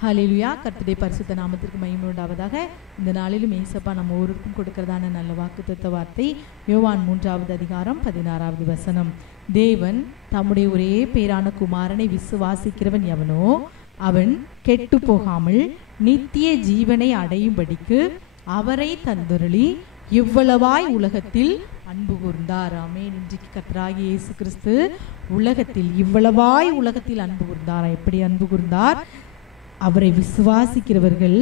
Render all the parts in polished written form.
ஹல்லேலூயா. கர்த்தருடைய பரிசுத்த நாமத்திற்கு மகிமை உண்டாவதாக. இந்த நாளிலும் ஏசப்பா நம்ம ஒவ்வொருக்கும் கொடுக்கிறதான நல்ல வாக்குத்தத்த வார்த்தை யோவான் 3வது அதிகாரம் 16வது வசனம். தேவன் தம்முடைய ஒரே பேரான குமாரனை விசுவாசிக்கிறவன் எவனோ அவன் கெட்டு போகாமல் நித்திய ஜீவனை அடையும்படிக்கு அவரை தந்தருளி இவ்வளவாய் உலகத்தில் அன்பு கூர்ந்தார். ஆமென். இன்றைக்கு கர்த்தராகிய இயேசு கிறிஸ்து உலகத்தில் இவ்வளவாய் உலகத்தில் அன்பு கூர்ந்தார். எப்படி அன்பு கூர்ந்தார்? அவரை விசுவாசிக்கிறவர்கள்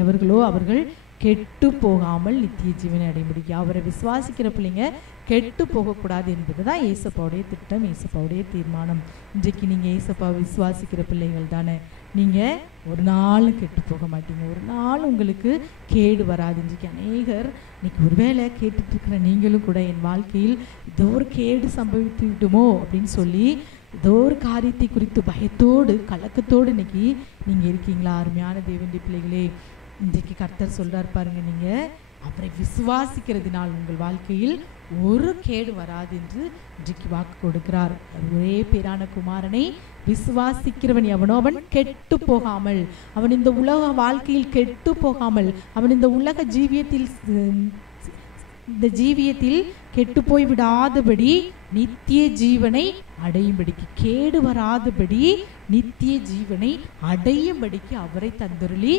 எவர்களோ அவர்கள் கெட்டு போகாமல் நித்திய ஜீவனை அடைய முடியும். அவரை விசுவாசிக்கிற பிள்ளைங்க கெட்டு போகக்கூடாது என்பது தான் ஏசப்பாவுடைய திட்டம், ஏசப்பாவுடைய தீர்மானம். இன்றைக்கு நீங்கள் ஏசப்பாவை விசுவாசிக்கிற பிள்ளைகள் தானே, நீங்கள் ஒரு நாள் கெட்டு போக மாட்டீங்க, ஒரு நாள் உங்களுக்கு கேடு வராது. இன்றைக்கு அநேகர் இன்னைக்கு ஒருவேளை கேட்டுட்டு இருக்கிற நீங்களும் கூட என் வாழ்க்கையில் ஏதோ ஒரு கேடு சம்பவித்து விடுமோ அப்படின்னு சொல்லி ஏதோ ஒரு காரியத்தை குறித்து பயத்தோடு கலக்கத்தோடு இன்னைக்கு நீங்கள் இருக்கீங்களா? அருமையான தேவனுடைய பிள்ளைகளே, இன்றைக்கு கர்த்தர் சொல்றார் பாருங்க, நீங்கள் அவரை விசுவாசிக்கிறதுனால் உங்கள் வாழ்க்கையில் ஒரு கேடு வராது என்று இன்றைக்கு வாக்கு கொடுக்கிறார். ஒரே பேரான குமாரனை விசுவாசிக்கிறவன் எவனோ அவன் கெட்டு போகாமல், அவன் இந்த உலக வாழ்க்கையில் கெட்டு போகாமல், அவன் இந்த உலக ஜீவியத்தில் கெட்டு போய் விடாதபடி நித்திய ஜீவனை அடையும்படிக்கு, கேடு வராதபடி நித்திய ஜீவனை அடையும்படிக்கு அவரை தந்தருளி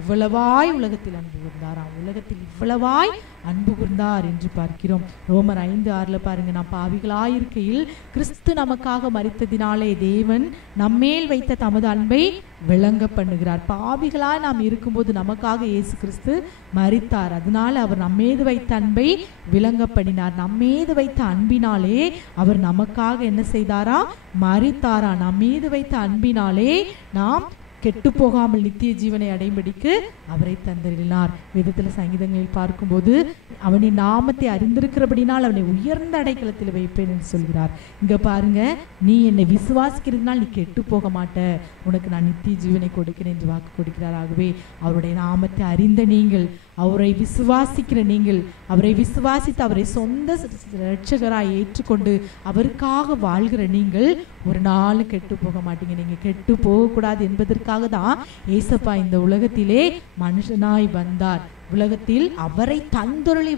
இவ்வளவாய் உலகத்தில் அன்பு கூர்ந்தாராம். உலகத்தில் இவ்வளவாய் அன்பு கூர்ந்தார் என்று பார்க்கிறோம். ரோமர் 5:6 பாருங்க, நாம் பாவிகளாயிருக்கையில் கிறிஸ்து நமக்காக மரித்ததினாலே தேவன் நம்மேல் வைத்த தமது அன்பை விளங்க பண்ணுகிறார். பாவிகளாய் நாம் இருக்கும்போது நமக்காக இயேசு கிறிஸ்து மரித்தார். அதனால அவர் நம்மேது வைத்த அன்பை விளங்க பண்ணினார். நம்மேது வைத்த அன்பினாலே அவர் நமக்காக என்ன செய்தாரா? மரித்தாரா. நம்மேது வைத்த அன்பினாலே நாம் கெட்டு போகாமல் நித்திய ஜீவனை அடையும்படிக்கு அவரை தந்தருளினார். வேதத்தில் சங்கீதங்களில் பார்க்கும்போது அவனின் நாமத்தை அறிந்திருக்கிறபடினால் அவனை உயர்ந்த அடைக்கலத்தில் வைப்பேன் என்று சொல்கிறார். இங்க பாருங்க, நீ என்னை விசுவாசிக்கிறதுனால் நீ கெட்டு போக மாட்ட, உனக்கு நான் நித்திய ஜீவனை கொடுக்கிறேன் என்று வாக்கு கொடுக்கிறார். ஆகவே அவருடைய நாமத்தை அறிந்த நீங்கள், அவரை விசுவாசிக்கிற நீங்கள், அவரை விசுவாசித்து அவரை சொந்த இரட்சகராய் ஏற்றுக்கொண்டு அவருக்காக வாழ்கிற நீங்கள் ஒரு நாள் கெட்டு போக மாட்டீங்க. நீங்க கெட்டு போகக்கூடாது என்பதற்காக தான் ஏசப்பா இந்த உலகத்திலே மனுஷனாய் வந்தார். உலகத்தில் அவரை தந்தருளி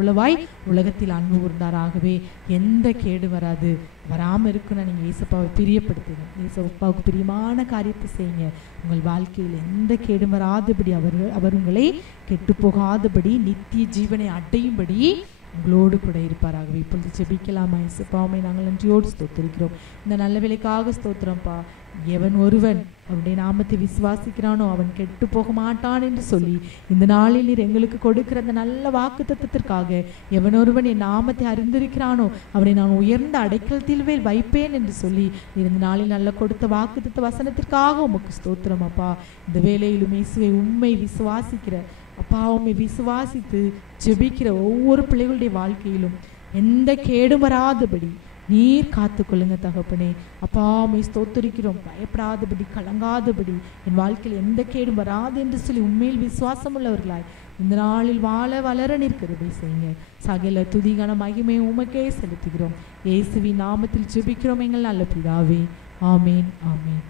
உளவாய் உலகத்தில் அன்பு கூர்ந்தார். ஆகவே எந்த கேடு வராது, வராமல் இருக்குன்னா நீங்கள் ஏசப்பாவை பிரியப்படுத்துங்க, ஏசப்பாவுக்கு பிரியமான காரியத்தை செய்யுங்க. உங்கள் வாழ்க்கையில் எந்த கேடு வராதபடி அவர் உங்களை கெட்டு போகாதபடி நித்திய ஜீவனை அடையும்படி உங்களோடு கூட இருப்பாராகவே. இப்பொழுது ஜெபிக்கலாமா? ஏசப்பாவை நாங்கள் நன்றியோடு ஸ்தோத்திரிக்கிறோம். இந்த நல்ல வேலைக்காக ஸ்தோத்திரம்ப்பா. எவன் ஒருவன் அவருடைய நாமத்தை விசுவாசிக்கிறானோ அவன் கெட்டு போக மாட்டான் என்று சொல்லி இந்த நாளில் நீர் எங்களுக்கு கொடுக்கிற அந்த நல்ல வாக்கு தத்துவத்திற்காக, எவன் ஒருவன் என் நாமத்தை அறிந்திருக்கிறானோ அவனை நான் உயர்ந்த அடைக்கலத்தில் வைப்பேன் என்று சொல்லி இந்த நாளில் நல்ல கொடுத்த வாக்கு தத்துவ வசனத்திற்காக உமக்கு ஸ்தோத்திரம் அப்பா. இந்த வேளையிலும் இயேசுவை உண்மை விசுவாசிக்கிற அப்பா, உண்மை விசுவாசித்து ஜெபிக்கிற ஒவ்வொரு பிள்ளைகளுடைய வாழ்க்கையிலும் எந்த கேடும் வராதபடி நீர் காத்துக்கொள்ளுங்க தகப்பனே. அப்பா உம்மை ஸ்தோத்திரிக்கிறோம். பயப்படாதபடி கலங்காதபடி என் வாழ்க்கையில் எந்த கேடும் வராது என்று சொல்லி உண்மையில் விசுவாசம் உள்ளவர்களாய் இந்த நாளில் வாழ வளர நிற்கிறதை செய்யுங்க. சகல துதிகான மகிமை உமக்கே செலுத்துகிறோம். இயேசுவின் நாமத்தில் ஜெபிக்கிறோம் எங்கள் நல்ல பிதாவே. ஆமேன், ஆமேன்.